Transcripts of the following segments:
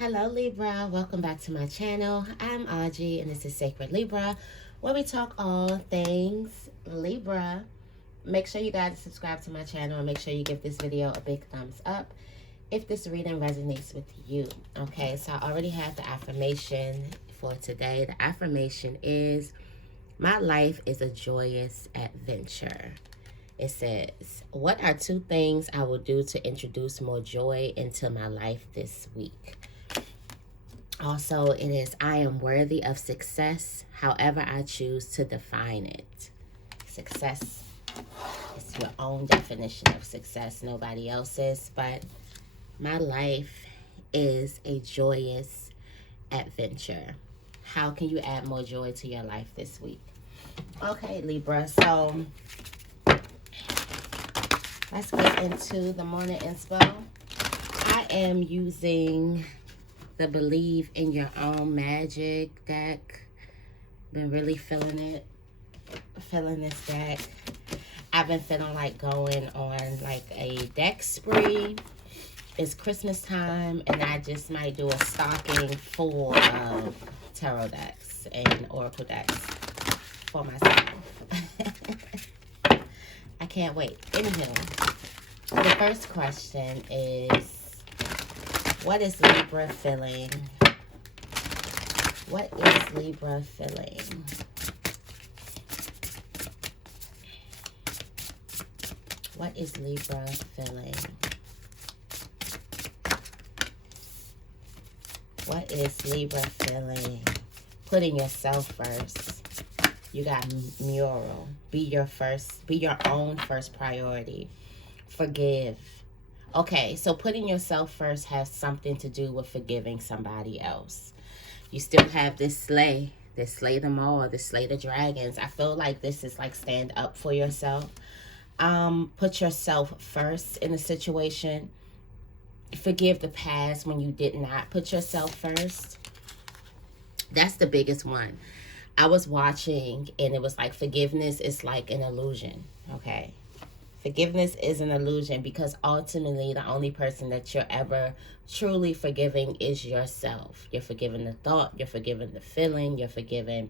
Hello Libra, welcome back to my channel. I'm Auji and this is Sacred Libra, where we talk all things Libra. Make sure you guys subscribe to my channel and make sure you give this video a big thumbs up if this reading resonates with you. Okay, so I already have the affirmation for today. The affirmation is, my life is a joyous adventure. It says, what are 2 things I will do to introduce more joy into my life this week? Also, it is, I am worthy of success, however I choose to define it. Success is your own definition of success, nobody else's. But my life is a joyous adventure. How can you add more joy to your life this week? Okay, Libra, so let's get into the morning inspo. I am using the Believe in Your Own Magic deck. Been really feeling this deck. I've been feeling like going on like a deck spree. It's Christmas time and I just might do a stocking full of tarot decks and oracle decks for myself. I can't wait. Anywho, the first question is, what is Libra feeling? What is Libra feeling? What is Libra feeling? What is Libra feeling? Putting yourself first. You got mural. Be your own first priority. Forgive. Okay, so putting yourself first has something to do with forgiving somebody else. You still have this slay them all, this slay the dragons. I feel like this is like stand up for yourself. Put yourself first in a situation. Forgive the past when you did not put yourself first. That's the biggest one. I was watching and it was like forgiveness is like an illusion, okay? Forgiveness is an illusion because ultimately the only person that you're ever truly forgiving is yourself. You're forgiving the thought, you're forgiving the feeling, you're forgiving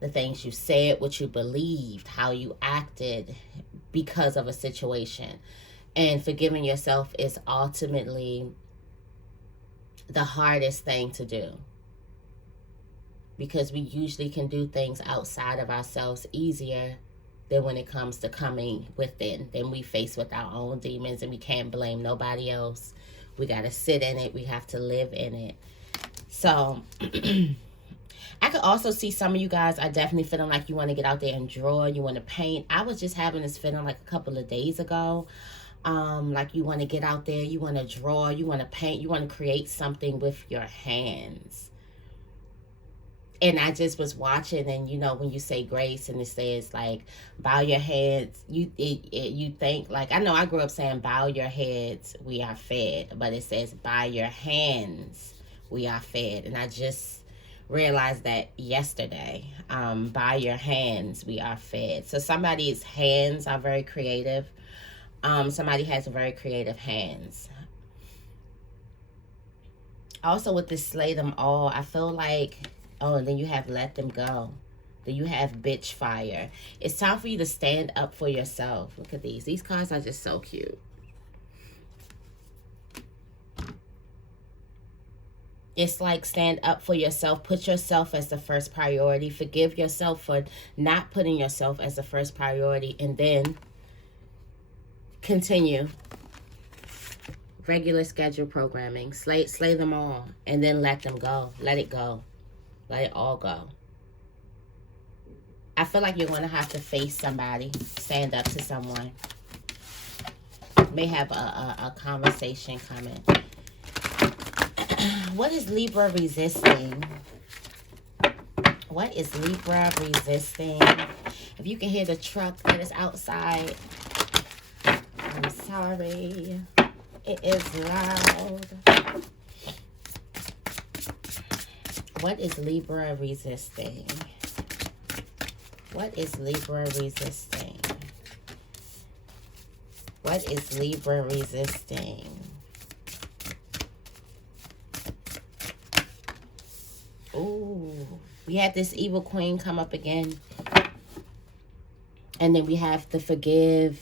the things you said, what you believed, how you acted because of a situation. And forgiving yourself is ultimately the hardest thing to do, because we usually can do things outside of ourselves easier than when it comes to coming within. Then we face with our own demons and we can't blame nobody else. We got to sit in it. We have to live in it. So I could also see some of you guys are definitely feeling like you want to get out there and draw. You want to paint. I was just having this feeling like a couple of days ago. Like you want to get out there. You want to draw. You want to paint. You want to create something with your hands. And I just was watching, and you know, when you say grace and it says like bow your heads, you think like, I know I grew up saying bow your heads, we are fed, but it says by your hands we are fed. And I just realized that yesterday, by your hands we are fed. So somebody's hands are very creative. Somebody has very creative hands. Also with this slay them all, I feel like, oh, and then you have let them go. Then you have bitch fire. It's time for you to stand up for yourself. Look at these. These cards are just so cute. It's like stand up for yourself. Put yourself as the first priority. Forgive yourself for not putting yourself as the first priority. And then continue. Regular schedule programming. Slay them all. And then let them go. Let it go. Let it all go. I feel like you're going to have to face somebody, stand up to someone. May have a conversation coming. What is Libra resisting? What is Libra resisting? If you can hear the truck that is outside, I'm sorry. It is loud. What is Libra resisting? What is Libra resisting? What is Libra resisting? We had this evil queen come up again. And then we have to forgive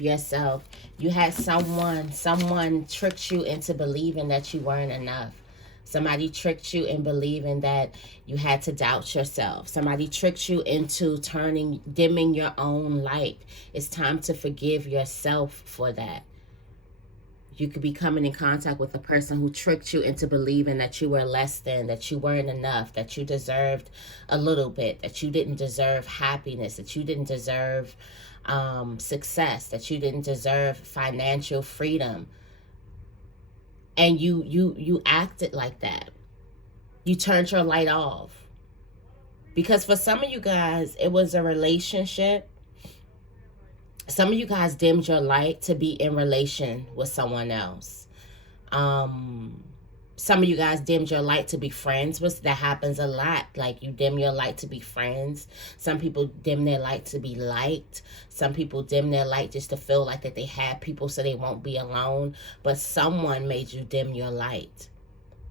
yourself. You had someone tricked you into believing that you weren't enough. Somebody tricked you in believing that you had to doubt yourself. Somebody tricked you into dimming your own light. It's time to forgive yourself for that. You could be coming in contact with a person who tricked you into believing that you were less than, that you weren't enough, that you deserved a little bit, that you didn't deserve happiness, that you didn't deserve success, that you didn't deserve financial freedom. And you acted like that. You turned your light off. Because for some of you guys, it was a relationship. Some of you guys dimmed your light to be in relation with someone else. Some of you guys dimmed your light to be friends with. That happens a lot. Like, you dim your light to be friends. Some people dim their light to be liked. Some people dim their light just to feel like that they have people so they won't be alone. But someone made you dim your light.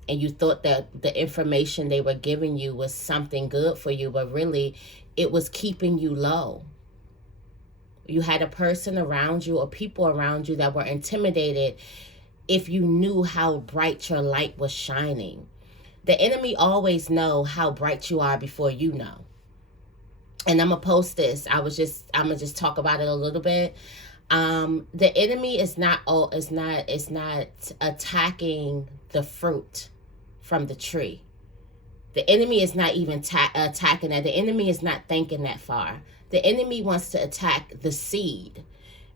And you thought that the information they were giving you was something good for you, but really it was keeping you low. You had a person around you or people around you that were intimidated if you knew how bright your light was shining. The enemy always know how bright you are before you know. And I'm gonna post this. I'm gonna just talk about it a little bit. The enemy is not attacking the fruit from the tree. The enemy is not even attacking that. The enemy is not thinking that far. The enemy wants to attack the seed,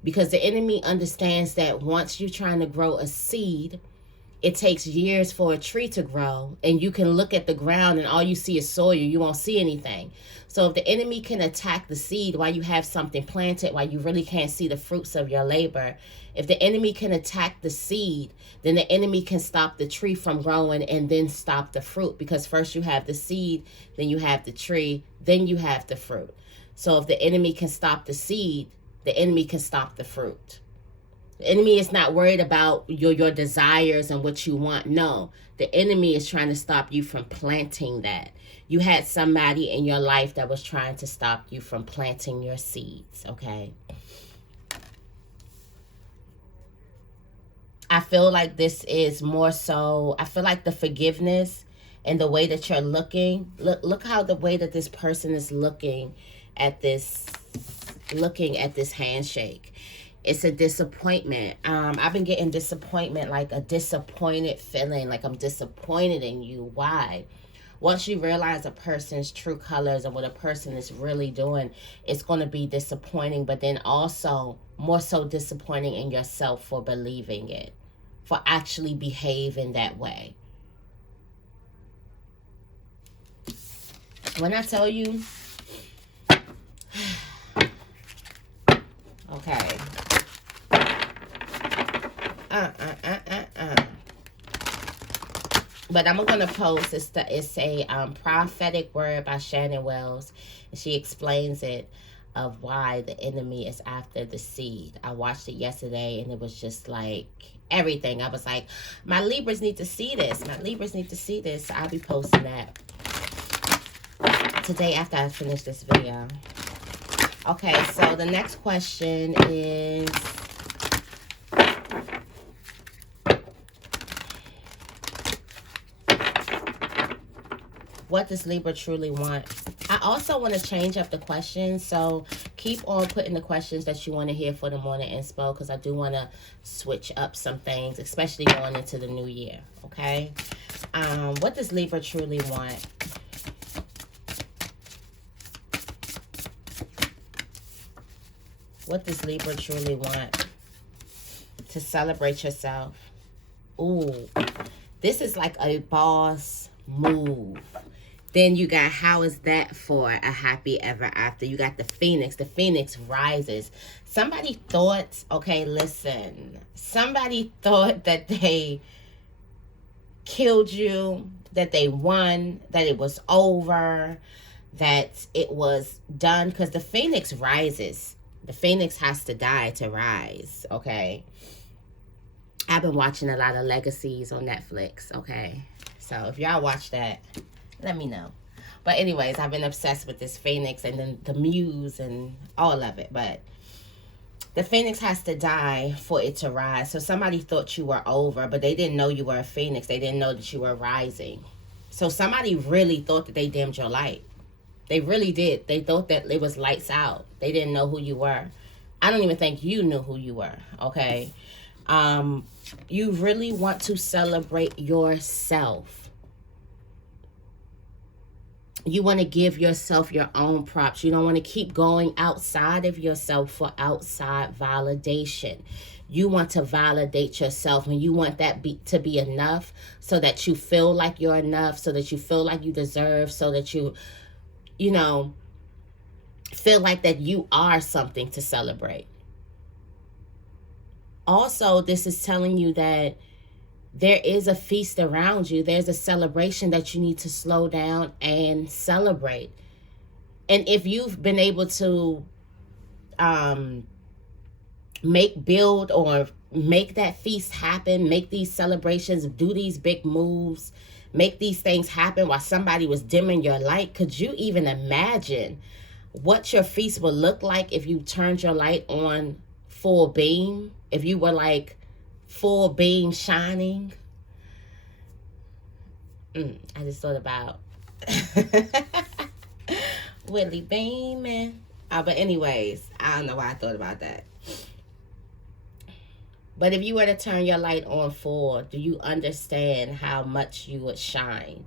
because the enemy understands that once you're trying to grow a seed, it takes years for a tree to grow, and you can look at the ground and all you see is soil. You won't see anything. So if the enemy can attack the seed while you have something planted, while you really can't see the fruits of your labor, if the enemy can attack the seed, then the enemy can stop the tree from growing and then stop the fruit, because first you have the seed, then you have the tree, then you have the fruit. So if the enemy can stop the seed, the enemy can stop the fruit. The enemy is not worried about your desires and what you want. No, the enemy is trying to stop you from planting that. You had somebody in your life that was trying to stop you from planting your seeds, okay? I feel like this is more so, I feel like the forgiveness and the way that you're looking, look how the way that this person is looking at this handshake. It's a disappointment. I've been getting disappointment, like a disappointed feeling, like I'm disappointed in you. Why? Once you realize a person's true colors and what a person is really doing, it's going to be disappointing, but then also more so disappointing in yourself for believing it, for actually behaving that way. When I tell you, okay. But I'm going to post, it's a prophetic word by Shannon Wells. And she explains it, of why the enemy is after the seed. I watched it yesterday and it was just like everything. I was like, my Libras need to see this. My Libras need to see this. So I'll be posting that today after I finish this video. Okay, so the next question is, what does Libra truly want? I also want to change up the questions, so keep on putting the questions that you want to hear for the morning inspo, because I do want to switch up some things, especially going into the new year, okay? What does Libra truly want? What does Libra truly want? To celebrate yourself. Ooh, this is like a boss move. Then you got, how is that for a happy ever after? You got the Phoenix. The Phoenix rises. Somebody thought, okay, listen. Somebody thought that they killed you, that they won, that it was over, that it was done. Because the Phoenix rises. The Phoenix has to die to rise, okay? I've been watching a lot of Legacies on Netflix, okay? So if y'all watch that, let me know. But anyways, I've been obsessed with this Pheonix and then the muse and all of it. But the Pheonix has to die for it to rise. So somebody thought you were over, but they didn't know you were a Pheonix. They didn't know that you were rising. So somebody really thought that they dimmed your light. They really did. They thought that it was lights out. They didn't know who you were. I don't even think you knew who you were, okay? You really want to celebrate yourself. You want to give yourself your own props. You don't want to keep going outside of yourself for outside validation. You want to validate yourself, and you want that to be enough so that you feel like you're enough, so that you feel like you deserve, so that you know, feel like that you are something to celebrate. Also, this is telling you that there is a feast around you. There's a celebration that you need to slow down and celebrate. And if you've been able to build or make that feast happen, make these celebrations, do these big moves, make these things happen while somebody was dimming your light, could you even imagine what your feast would look like if you turned your light on full beam? If you were like full beam shining? I just thought about Willie beaming. But anyways, I don't know why I thought about that. But if you were to turn your light on full, do you understand how much you would shine?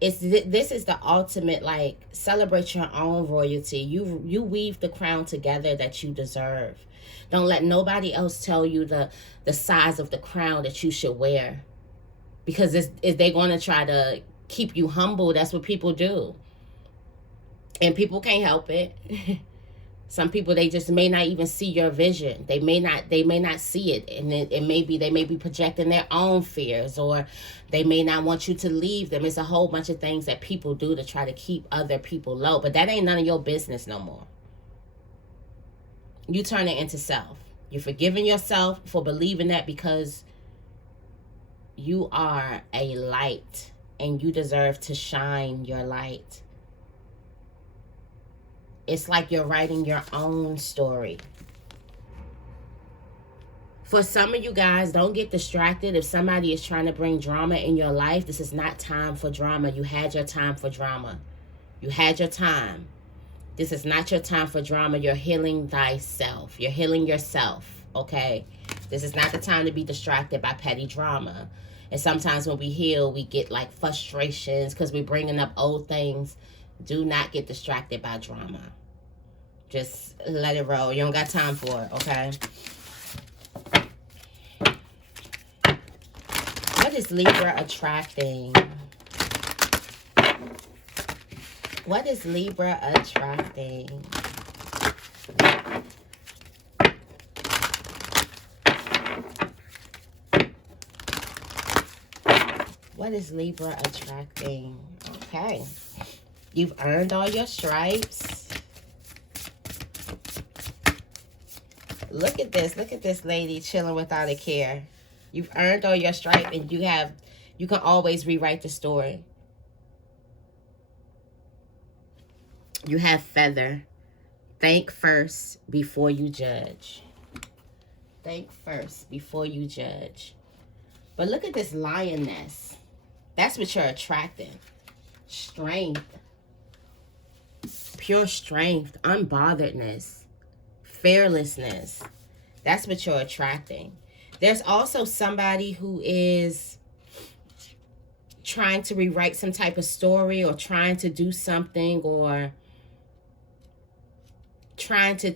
This is the ultimate, like, celebrate your own royalty. You weave the crown together that you deserve. Don't let nobody else tell you the size of the crown that you should wear, because if they're going to try to keep you humble, that's what people do, and people can't help it. Some people, they just may not even see your vision. They may not see it, and they may be projecting their own fears, or they may not want you to leave them. It's a whole bunch of things that people do to try to keep other people low, but that ain't none of your business no more. You turn it into self. You're forgiving yourself for believing that, because you are a light and you deserve to shine your light. It's like you're writing your own story. For some of you guys, don't get distracted. If somebody is trying to bring drama in your life, this is not time for drama. You had your time for drama. You had your time. This is not your time for drama. You're healing thyself. You're healing yourself, okay? This is not the time to be distracted by petty drama. And sometimes when we heal, we get like frustrations because we're bringing up old things. Do not get distracted by drama. Just let it roll. You don't got time for it, okay? What is Libra attracting? What is Libra attracting? What is Libra attracting? Okay. You've earned all your stripes. Look at this. Look at this lady chilling without a care. You've earned all your stripe, and you can always rewrite the story. You have feather. Think first before you judge. Think first before you judge. But look at this lioness. That's what you're attracting. Strength. Pure strength. Unbotheredness. Fearlessness. That's what you're attracting. There's also somebody who is trying to rewrite some type of story, or trying to do something, or trying to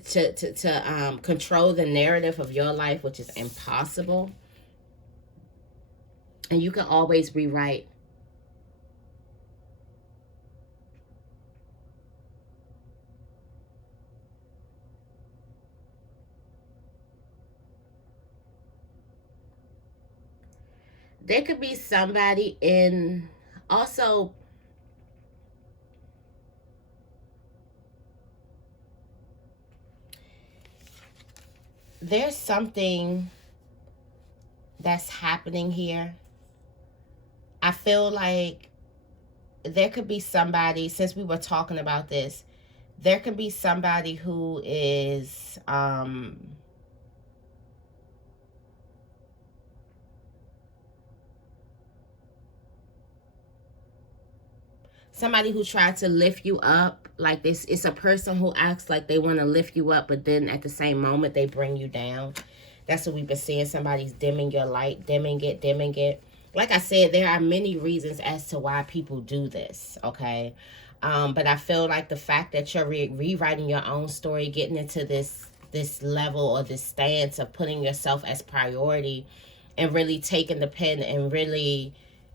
control the narrative of your life, which is impossible. And you can always rewrite. There could be somebody in also. There's something that's happening here, I feel like there could be somebody, since we were talking about this, there could be somebody who is somebody who tried to lift you up. Like this, it's a person who acts like they want to lift you up, but then at the same moment they bring you down. That's what we've been seeing. Somebody's dimming your light, dimming it. Like I said, there are many reasons as to why people do this, okay? But I feel like the fact that you're rewriting your own story, getting into this level or this stance of putting yourself as priority and really taking the pen and really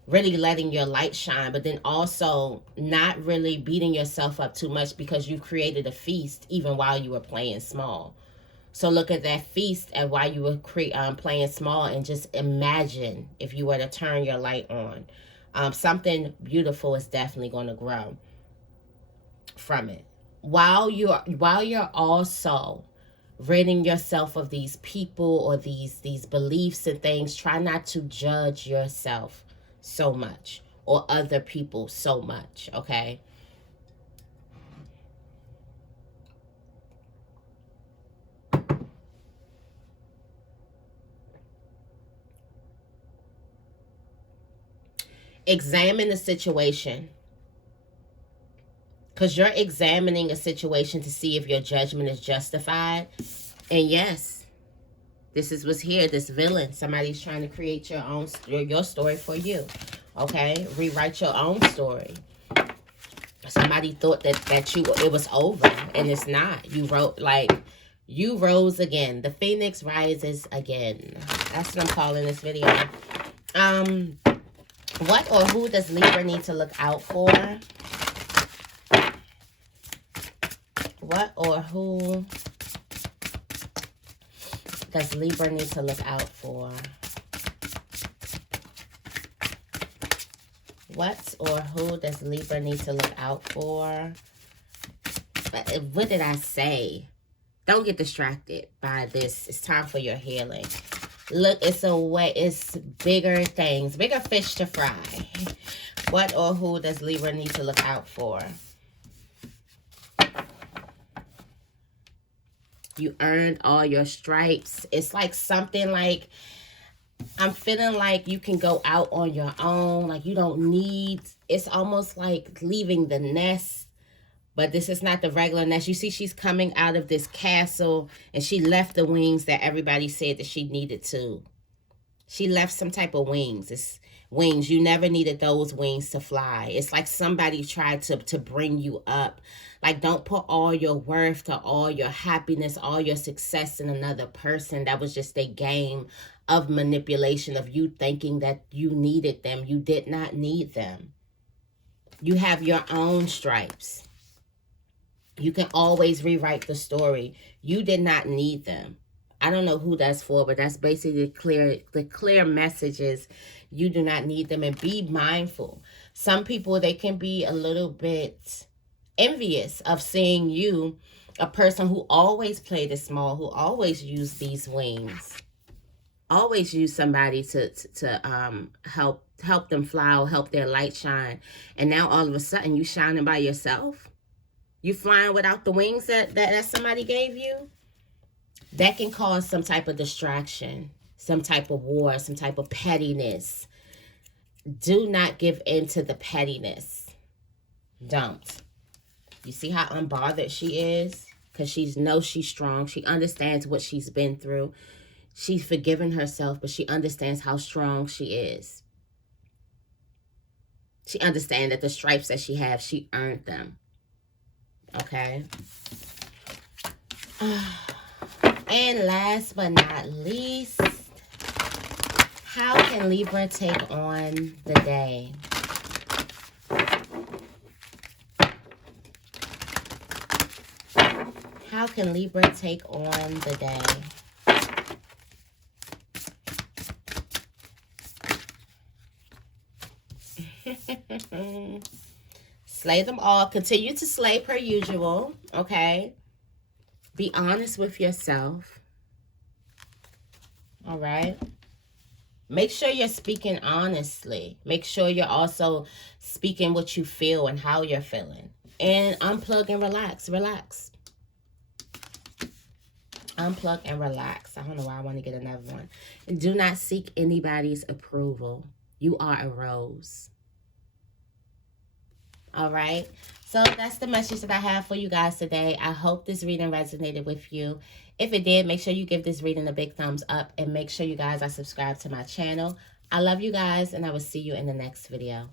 letting your light shine, but then also not really beating yourself up too much because you created a feast even while you were playing small. So look at that feast and while you were playing small, and just imagine if you were to turn your light on. Something beautiful is definitely going to grow from it. While you're also ridding yourself of these people or these beliefs and things, try not to judge yourself so much or other people so much, okay? Examine the situation, because you're examining a situation to see if your judgment is justified. And yes, this is what's here, this villain. Somebody's trying to create your story for you, okay? Rewrite your own story. Somebody thought that it was over, and it's not. You rose again. The Phoenix rises again. That's what I'm calling this video. What or who does Libra need to look out for? What or who does Libra need to look out for? What or who does Libra need to look out for? What did I say? Don't get distracted by this. It's time for your healing. Look, it's bigger things, bigger fish to fry. What or who does Libra need to look out for? You earned all your stripes. It's like something like, I'm feeling like you can go out on your own. Like you don't need, it's almost like leaving the nest. But this is not the regular nest. You see, she's coming out of this castle and she left the wings that everybody said that she needed to. She left some type of wings. It's wings. You never needed those wings to fly. It's like somebody tried to bring you up. Like, don't put all your worth or all your happiness, all your success in another person. That was just a game of manipulation, of you thinking that you needed them. You did not need them. You have your own stripes. You can always rewrite the story. You did not need them. I don't know who that's for, but that's basically the clear messages. You do not need them, and be mindful. Some people, they can be a little bit envious of seeing you, a person who always played it small, who always used these wings, always use somebody to help them fly or help their light shine, and now all of a sudden you shining by yourself. You flying without the wings that somebody gave you? That can cause some type of distraction, some type of war, some type of pettiness. Do not give in to the pettiness. Don't. You see how unbothered she is? Because she knows she's strong. She understands what she's been through. She's forgiven herself, but she understands how strong she is. She understands that the stripes that she has, she earned them. Okay. And last but not least, how can Libra take on the day? How can Libra take on the day? Slay them all. Continue to slay per usual, okay? Be honest with yourself, all right? Make sure you're speaking honestly. Make sure you're also speaking what you feel and how you're feeling. And unplug and relax. Relax. Unplug and relax. I don't know why I want to get another one. And do not seek anybody's approval. You are a rose. All right. So that's the message that I have for you guys today. I hope this reading resonated with you. If it did, make sure you give this reading a big thumbs up. And make sure you guys are subscribed to my channel. I love you guys, and I will see you in the next video.